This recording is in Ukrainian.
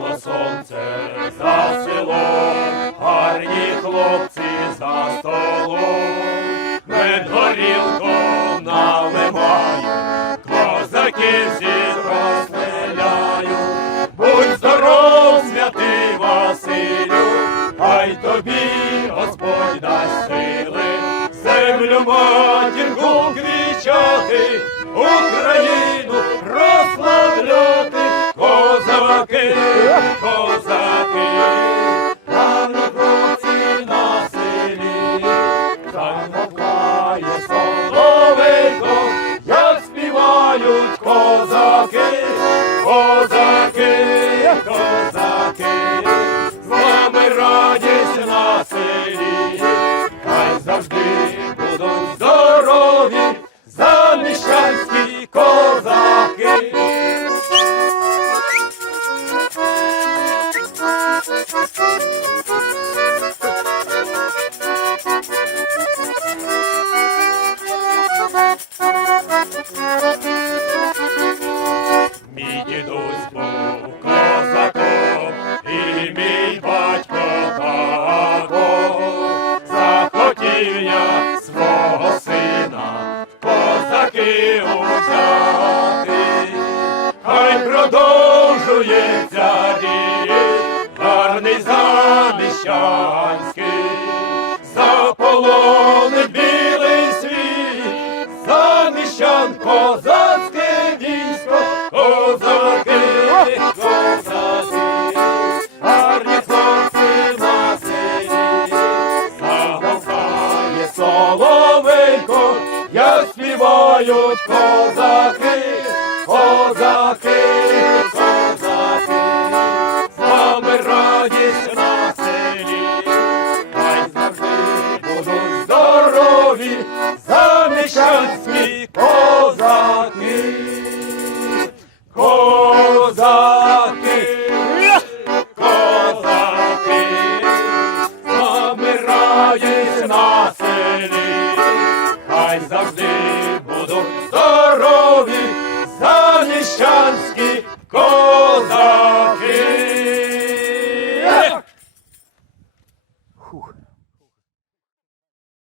сонце за селом, гарні хлопці за столом, мед горілком наливають, козаки всі розстріляють. Будь здоров, святий Василю, хай тобі Господь дасть сили, землю матінку квічати, Україну козаки, козаки, козаки, заміщанський, заполонить білий світ, заміщан козацьке військо, козаки, козаки, гарні хлопці на селі, замовкає соловейко, як співають козаки, козаки, Заміщанські, заміщанські козаки, козаки, козаки, замирає на селі, хай завжди будуть здорові, за заміщанські козаки.